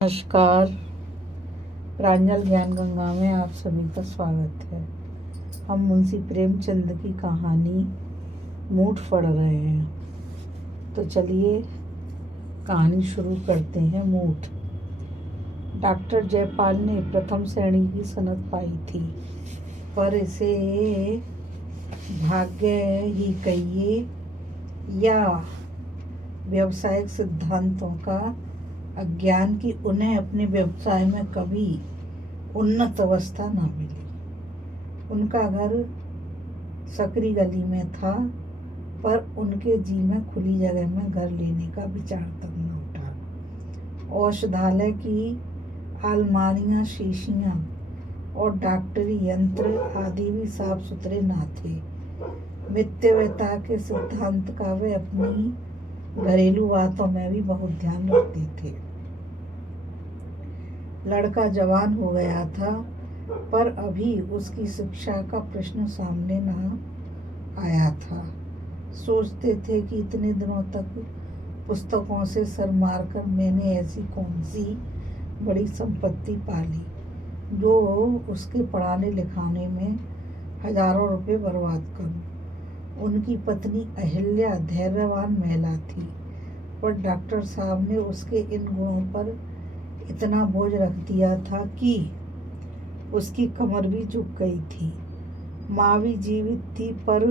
नमस्कार। प्रांजल ज्ञान गंगा में आप सभी का स्वागत है। हम मुंशी प्रेमचंद की कहानी मूठ पढ़ रहे हैं, तो चलिए कहानी शुरू करते हैं। मूठ। डॉक्टर जयपाल ने प्रथम श्रेणी की सनद पाई थी, पर इसे भाग्य ही कहिए या व्यावसायिक सिद्धांतों का अज्ञान की उन्हें अपने व्यवसाय में कभी उन्नत अवस्था न मिली। उनका घर सकरी गली में था, पर उनके जी में खुली जगह में घर लेने का विचार तक न उठा। औषधालय की अलमारियां, शीशियां और डॉक्टरी यंत्र आदि भी साफ सुथरे न थे। मितव्ययिता के सिद्धांत का वे अपनी घरेलू बातों में भी बहुत ध्यान रखते थे। लड़का जवान हो गया था, पर अभी उसकी शिक्षा का प्रश्न सामने न आया था। सोचते थे कि इतने दिनों तक पुस्तकों से सर मारकर मैंने ऐसी कौन सी बड़ी संपत्ति पाली जो उसके पढ़ाने लिखाने में हजारों रुपए बर्बाद करूं। उनकी पत्नी अहिल्या धैर्यवान महिला थी, पर डॉक्टर साहब ने उसके इन गुणों पर इतना बोझ रख दिया था कि उसकी कमर भी झुक गई थी। माँ भी जीवित थी, पर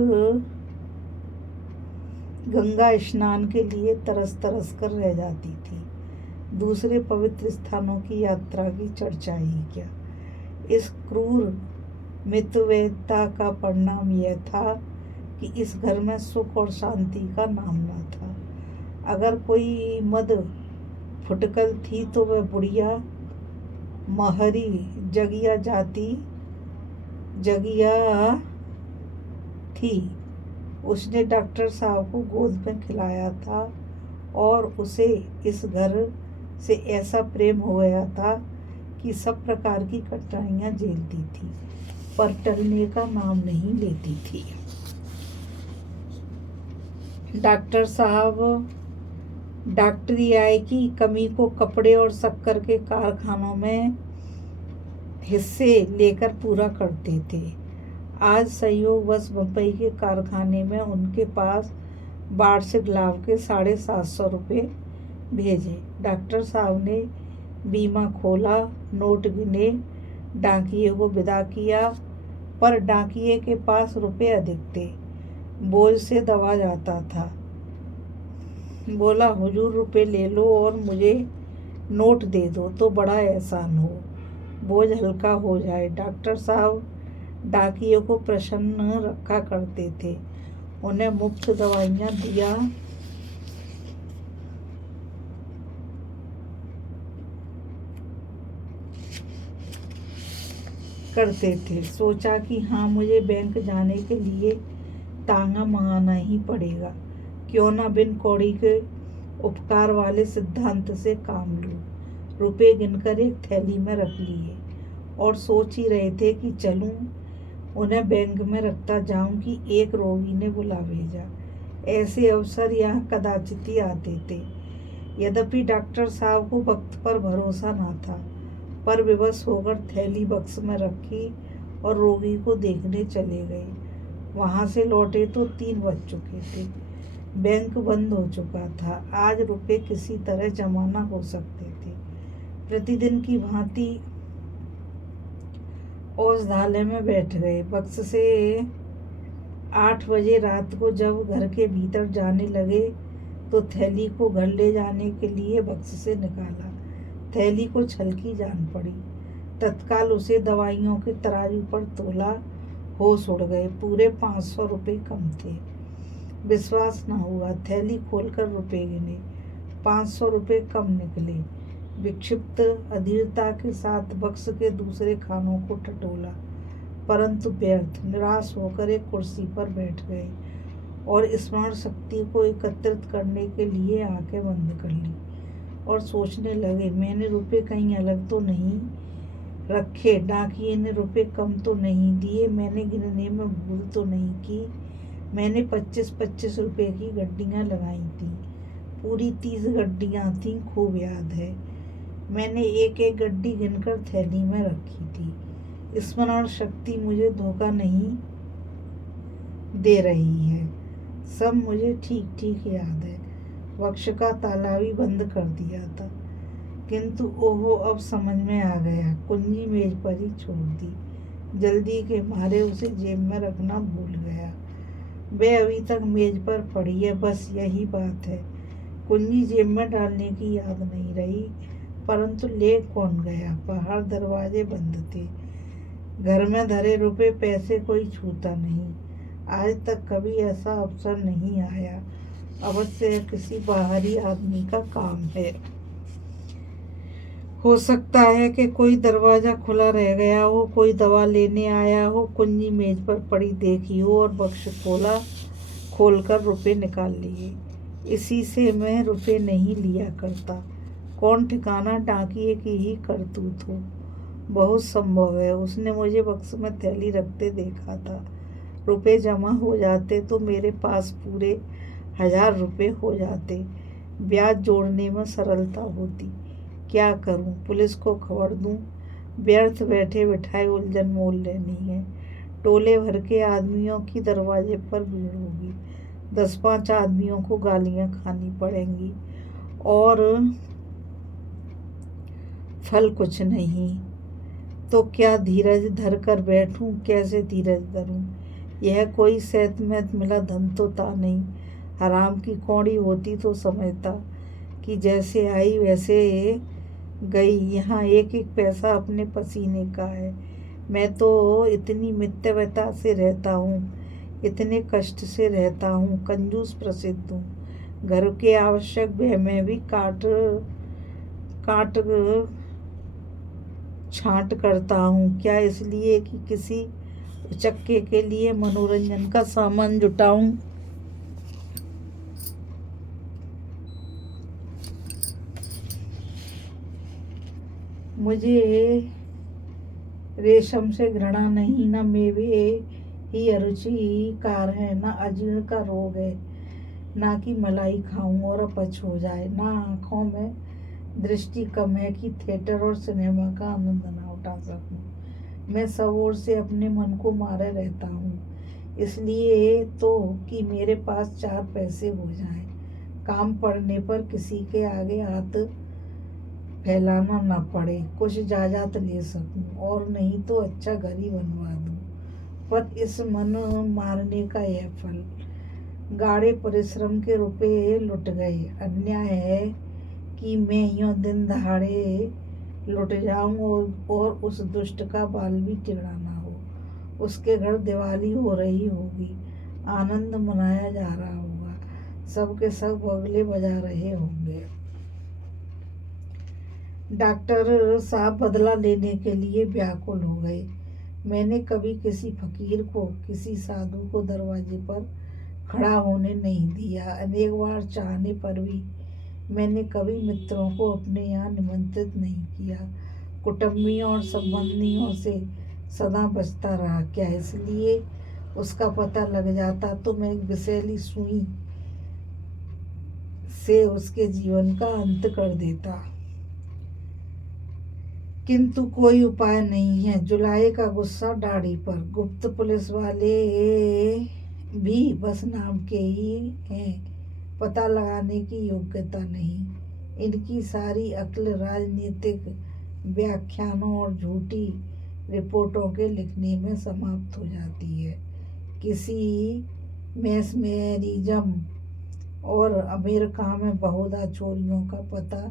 गंगा स्नान के लिए तरस तरस कर रह जाती थी। दूसरे पवित्र स्थानों की यात्रा की चर्चा ही क्या। इस क्रूर मितव्ययिता का परिणाम यह था कि इस घर में सुख और शांति का नाम न था। अगर कोई मद फुटकल थी तो वह बुढ़िया महरी जगिया थी। उसने डॉक्टर साहब को गोद में खिलाया था और उसे इस घर से ऐसा प्रेम हो गया था कि सब प्रकार की कठिनाइयां झेलती थी, पर टलने का नाम नहीं लेती थी। डॉक्टर साहब डॉक्टरी आय की कमी को कपड़े और शक्कर के कारखानों में हिस्से लेकर पूरा करते थे। आज संयोगवश बम्बई के कारखाने में उनके पास वार्षिक लाभ के 750 रुपये भेजे। डॉक्टर साहब ने बीमा खोला, नोट गिने, डाकिये को विदा किया, पर डाकिये के पास रुपये अधिक थे। बोझ से दबा जाता था। बोला, हुजूर रुपए ले लो और मुझे नोट दे दो तो बड़ा एहसान हो, बोझ हल्का हो जाए। डॉक्टर साहब डाकिये को प्रसन्न रखा करते थे, उन्हें मुफ्त दवाइयाँ दिया करते थे। सोचा कि हाँ, मुझे बैंक जाने के लिए तांगा मंगाना ही पड़ेगा, क्यों ना बिन कौड़ी के उपकार वाले सिद्धांत से काम लूं। रुपए गिनकर एक थैली में रख लिए और सोच ही रहे थे कि चलूं उन्हें बैंक में रखता जाऊं कि एक रोगी ने बुला भेजा। ऐसे अवसर यहाँ कदाचित ही आते थे। यद्यपि डॉक्टर साहब को वक्त पर भरोसा न था, पर विवश होकर थैली बक्स में रखी और रोगी को देखने चले गए। वहां से लौटे तो 3 बज चुके थे। बैंक बंद हो चुका था। आज रुपए किसी तरह जमा न हो सकते थे। प्रतिदिन की भांति औषधालय में बैठ गए। बक्स से 8 बजे रात को जब घर के भीतर जाने लगे तो थैली को घर ले जाने के लिए बक्स से निकाला। थैली को छलकी जान पड़ी। तत्काल उसे दवाइयों के तराजू पर तोला। होश उड़ गए। पूरे 500 रुपये कम थे। विश्वास न हुआ। थैली खोलकर रुपए गिने, 500 रुपये कम निकले। विक्षिप्त अधीरता के साथ बक्स के दूसरे खानों को टटोला, परंतु व्यर्थ। निराश होकर एक कुर्सी पर बैठ गए और स्मरण शक्ति को एकत्रित करने के लिए आंखें बंद कर ली और सोचने लगे, मैंने रुपए कहीं अलग तो नहीं रखे, डाकिये ने रुपए कम तो नहीं दिए, मैंने गिनने में भूल तो नहीं की, मैंने 25-25 रुपए की गड्डियाँ लगाई थी, पूरी 30 गड्डियाँ थीं, खूब याद है। मैंने एक एक गड्डी गिनकर थैली में रखी थी। स्मरण शक्ति मुझे धोखा नहीं दे रही है, सब मुझे ठीक ठीक याद है। वक्ष का ताला भी बंद कर दिया था, किंतु ओहो अब समझ में आ गया। कुंजी मेज पर ही छोड़ दी, जल्दी के मारे उसे जेब में रखना भूल गया। वह अभी तक मेज पर पड़ी है, बस यही बात है। कुंजी जेब में डालने की याद नहीं रही, परंतु ले कौन गया? बाहर दरवाजे बंद थे। घर में धरे रुपए पैसे कोई छूता नहीं। आज तक कभी ऐसा अवसर नहीं आया। अवश्य किसी बाहरी आदमी का काम है। हो सकता है कि कोई दरवाजा खुला रह गया हो, कोई दवा लेने आया हो, कुंजी मेज पर पड़ी देखी हो और बक्स खोलकर रुपए निकाल लिए। इसी से मैं रुपए नहीं लिया करता। कौन ठिकाना डाकिए की ही करतूत हो। बहुत संभव है उसने मुझे बक्स में थैली रखते देखा था। रुपए जमा हो जाते तो मेरे पास पूरे 1000 रुपये हो जाते। ब्याज जोड़ने में सरलता होती। क्या करूं? पुलिस को खबर दूं? व्यर्थ बैठे बिठाए उलझन मोल लेनी है। टोले भर के आदमियों की दरवाजे पर भीड़ होगी। 10-5 आदमियों को गालियां खानी पड़ेंगी और फल कुछ नहीं। तो क्या धीरज धर कर बैठूं? कैसे धीरज धरूं? यह कोई सेहत में मिला धन तो था नहीं। हराम की कौड़ी होती तो समझता कि जैसे आई वैसे गई। यहाँ एक एक पैसा अपने पसीने का है। मैं तो इतनी मितव्यता से रहता हूँ, इतने कष्ट से रहता हूँ, कंजूस प्रसिद्ध हूँ। घर के आवश्यक व्यय में भी काट काट छांट करता हूँ। क्या इसलिए कि किसी उचक्के के लिए मनोरंजन का सामान जुटाऊं? मुझे रेशम से घृणा नहीं, न मेवे ही अरुचिकार है, न अजीर्ण का रोग है, ना कि मलाई खाऊं और अपच हो जाए, ना आंखों में दृष्टि कम है कि थिएटर और सिनेमा का आनंद ना उठा सकूं। मैं सब ओर से अपने मन को मारे रहता हूँ, इसलिए तो कि मेरे पास 4 पैसे हो जाएं। काम पड़ने पर किसी के आगे हाथ फैलाना ना पड़े, कुछ जायदाद ले सकूं और नहीं तो अच्छा घर ही बनवा दूं। पर इस मन मारने का यह फल, गाढ़े परिश्रम के रुपए लुट गए। अन्याय है कि मैं यूं दिन दहाड़े लुट जाऊं और उस दुष्ट का बाल भी टेढ़ा ना हो। उसके घर दिवाली हो रही होगी, आनंद मनाया जा रहा होगा, सबके सब बगले बजा रहे होंगे। डॉक्टर साहब बदला लेने के लिए व्याकुल हो गए। मैंने कभी किसी फकीर को, किसी साधु को दरवाजे पर खड़ा होने नहीं दिया। अनेक बार चाहने पर भी मैंने कभी मित्रों को अपने यहाँ निमंत्रित नहीं किया। कुटुंबियों और संबंधियों से सदा बचता रहा। क्या इसलिए उसका पता लग जाता तो मैं एक विषैली सुई से उसके जीवन का अंत कर देता। किंतु कोई उपाय नहीं है। जुलाई का गुस्सा दाढ़ी पर। गुप्त पुलिस वाले भी बस नाम के ही हैं, पता लगाने की योग्यता नहीं। इनकी सारी अक्ल राजनीतिक व्याख्यानों और झूठी रिपोर्टों के लिखने में समाप्त हो जाती है। किसी मैसमेरिज्म और अमेरिका में बहुधा चोरियों का पता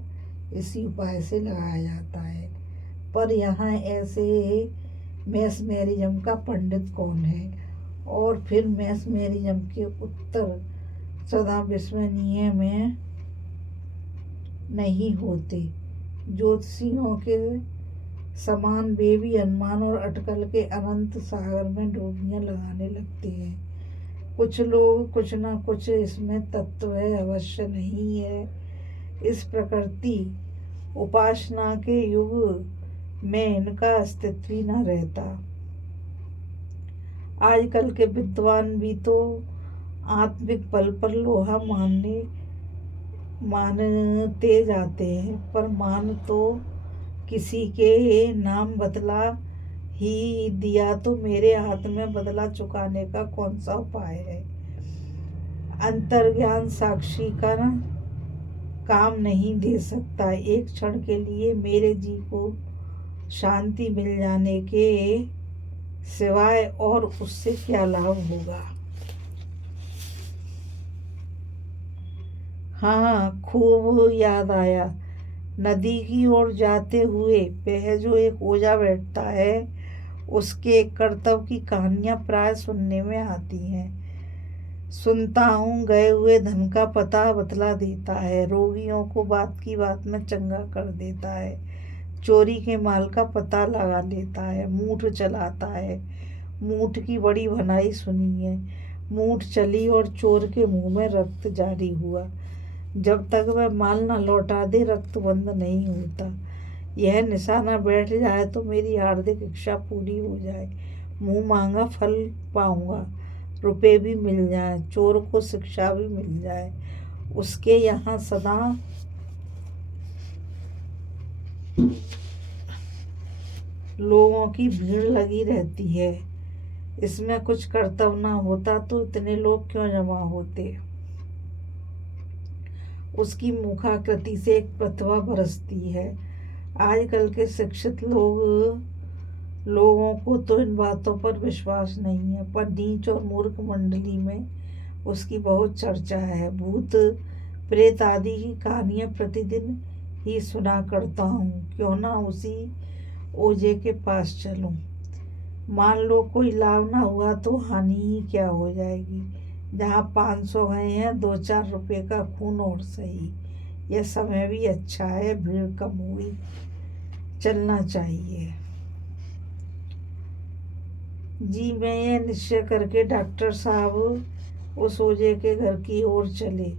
इसी उपाय से लगाया जाता है। पर यहाँ ऐसे मैसमेरिज्म का पंडित कौन है? और फिर मैसमेरिज्म के उत्तर सदा विश्वसनीय में नहीं होते। ज्योतिषियों के समान वे भी अनुमान और अटकल के अनंत सागर में डुबकियां लगाने लगते हैं। कुछ लोग कुछ ना कुछ इसमें तत्व है, अवश्य नहीं है। इस प्रकृति उपासना के युग में इनका अस्तित्व ही न रहता। आजकल के विद्वान भी तो आत्मिक बल पर लोहा मानते जाते हैं, पर मान तो किसी के नाम बतला ही दिया तो मेरे हाथ में बदला चुकाने का कौन सा उपाय है। अंतर्ज्ञान साक्षी का ना काम नहीं दे सकता। एक क्षण के लिए मेरे जी को शांति मिल जाने के सिवाय और उससे क्या लाभ होगा। हाँ, खूब याद आया। नदी की ओर जाते हुए वह जो एक ओझा बैठता है, उसके कर्तव्य की कहानियां प्राय सुनने में आती हैं। सुनता हूँ, गए हुए धन का पता बतला देता है, रोगियों को बात की बात में चंगा कर देता है, चोरी के माल का पता लगा लेता है, मूठ चलाता है। मूठ की बड़ी भनाई सुनी है। मूठ चली और चोर के मुंह में रक्त जारी हुआ। जब तक वह माल न लौटा दे, रक्त बंद नहीं होता। यह निशाना बैठ जाए तो मेरी हार्दिक इच्छा पूरी हो जाए। मुंह मांगा फल पाऊंगा, रुपए भी मिल जाए, चोर को शिक्षा भी मिल जाए। उसके यहाँ सदा लोगों की भीड़ लगी रहती है। इसमें कुछ कर्तव्य ना होता तो इतने लोग क्यों जमा होते। उसकी मुखाकृति से एक प्रतिभा बरसती है। आजकल के शिक्षित लोगों को तो इन बातों पर विश्वास नहीं है, पर नीच और मूर्ख मंडली में उसकी बहुत चर्चा है। भूत प्रेत आदि की कहानियां प्रतिदिन ही सुना करता हूँ। क्यों ना उसी ओझे के पास चलूं। मान लो कोई लाभ ना हुआ तो हानि ही क्या हो जाएगी। जहाँ 500 गए हैं, 2-4 रुपए का खून और सही। यह समय भी अच्छा है, भीड़ कम हुई, चलना चाहिए। जी, मैं यह निश्चय करके डॉक्टर साहब उस ओझे के घर की ओर चले।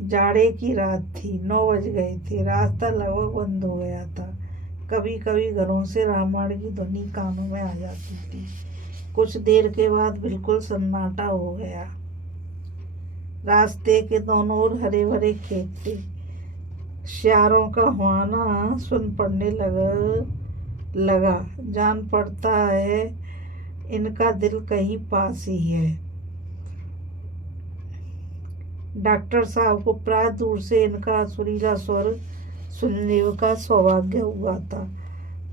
जाड़े की रात थी, 9 बज गए थे। रास्ता लगभग बंद हो गया था। कभी कभी घरों से रामायण की ध्वनि कानों में आ जाती थी। कुछ देर के बाद बिल्कुल सन्नाटा हो गया। रास्ते के दोनों ओर हरे भरे खेत थे। सियारों का हुआना सुन पड़ने लगा। जान पड़ता है इनका दिल कहीं पास ही है। डॉक्टर साहब को प्राय दूर से इनका सुरीला स्वर सुनने का सौभाग्य हुआ था,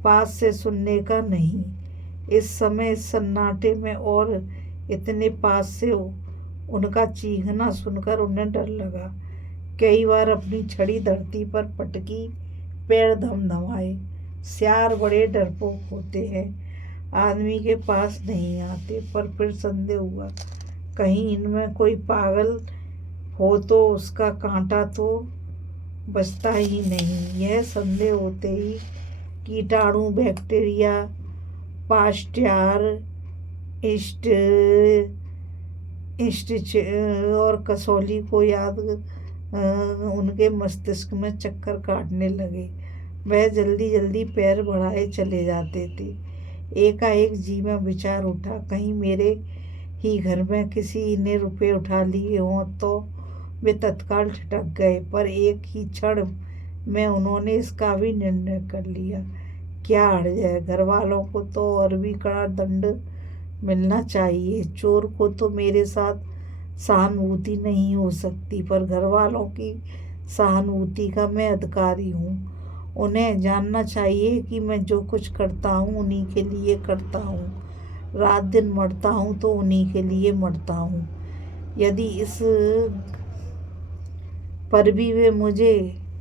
पास से सुनने का नहीं। इस समय इस सन्नाटे में और इतने पास से उनका चीखना सुनकर उन्हें डर लगा। कई बार अपनी छड़ी धरती पर पटकी, पैर धमधमाए। सियार बड़े डरपोक होते हैं, आदमी के पास नहीं आते। पर फिर संदेह हुआ, कहीं इनमें कोई पागल हो तो उसका कांटा तो बचता ही नहीं। यह संदेह होते ही कीटाणु, बैक्टीरिया, पास्ट्यार, इस्ट और कसौली को याद उनके मस्तिष्क में चक्कर काटने लगे। वह जल्दी जल्दी पैर बढ़ाए चले जाते थे। एकाएक जी में विचार उठा, कहीं मेरे ही घर में किसी ने रुपए उठा लिए हों तो। वे तत्काल ठिठक गए, पर एक ही क्षण में उन्होंने इसका भी निर्णय कर लिया। क्या अड़ जाए, घर वालों को तो और भी कड़ा दंड मिलना चाहिए। चोर को तो मेरे साथ सहानुभूति नहीं हो सकती, पर घर वालों की सहानुभूति का मैं अधिकारी हूँ। उन्हें जानना चाहिए कि मैं जो कुछ करता हूँ उन्हीं के लिए करता हूँ। रात दिन मरता हूँ तो उन्हीं के लिए मरता हूँ। यदि इस पर भी वे मुझे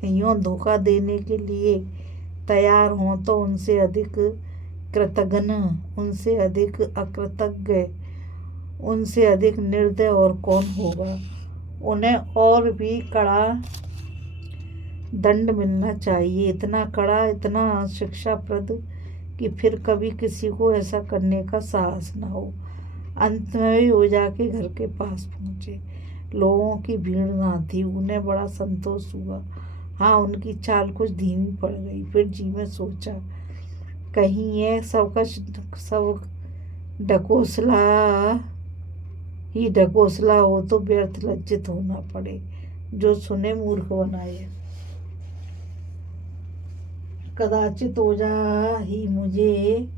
यूँ धोखा देने के लिए तैयार हों तो उनसे अधिक कृतघ्न, उनसे अधिक अकृतज्ञ, उनसे अधिक निर्दय और कौन होगा। उन्हें और भी कड़ा दंड मिलना चाहिए, इतना कड़ा, इतना शिक्षाप्रद कि फिर कभी किसी को ऐसा करने का साहस न हो। अंत में वे ओझा के घर के पास पहुँचे। लोगों की भीड़ ना थी। उन्हें बड़ा संतोष हुआ। हाँ, उनकी चाल कुछ धीमी पड़ गई। फिर जी में सोचा, कहीं ये सब ढकोसला हो तो व्यर्थ लज्जित होना पड़े। जो सुने मूर्ख बनाए। कदाचित ओझा ही मुझे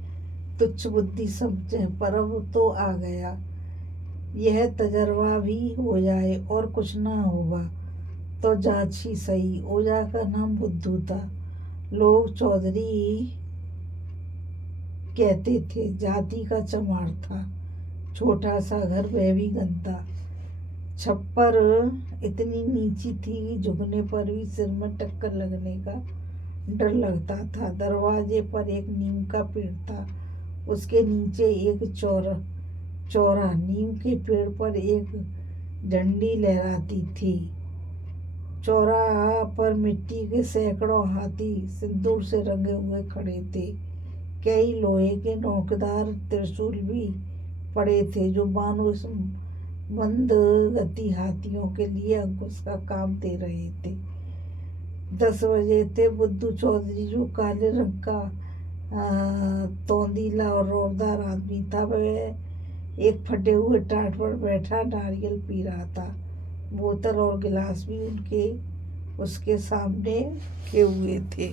तुच्छ बुद्धि समझे, पर अब तो आ गया, यह तजर्बा भी हो जाए और कुछ ना होगा तो जांच ही सही। ओझा का नाम बुद्धू था, लोग चौधरी कहते थे, जाति का चमार था, छोटा सा घर, वह भी गंदा। छप्पर इतनी नीची थी कि झुकने पर भी सिर में टक्कर लगने का डर लगता था। दरवाजे पर एक नीम का पेड़ था, उसके नीचे एक चौरा नीम के पेड़ पर एक झंडी लहराती थी। चौराहा पर मिट्टी के सैकड़ों हाथी सिंदूर से रंगे हुए खड़े थे। कई लोहे के नोकदार त्रिशूल भी पड़े थे, जो मानो इस मंद गति हाथियों के लिए अंकुश का काम दे रहे थे। 10 बजे थे। बुद्धू चौधरी, जो काले रंग का तौंदीला और रोबदार आदमी था, वह एक फटे हुए टाट पर बैठा नारियल पी रहा था। बोतल और गिलास भी उसके सामने रखे हुए थे।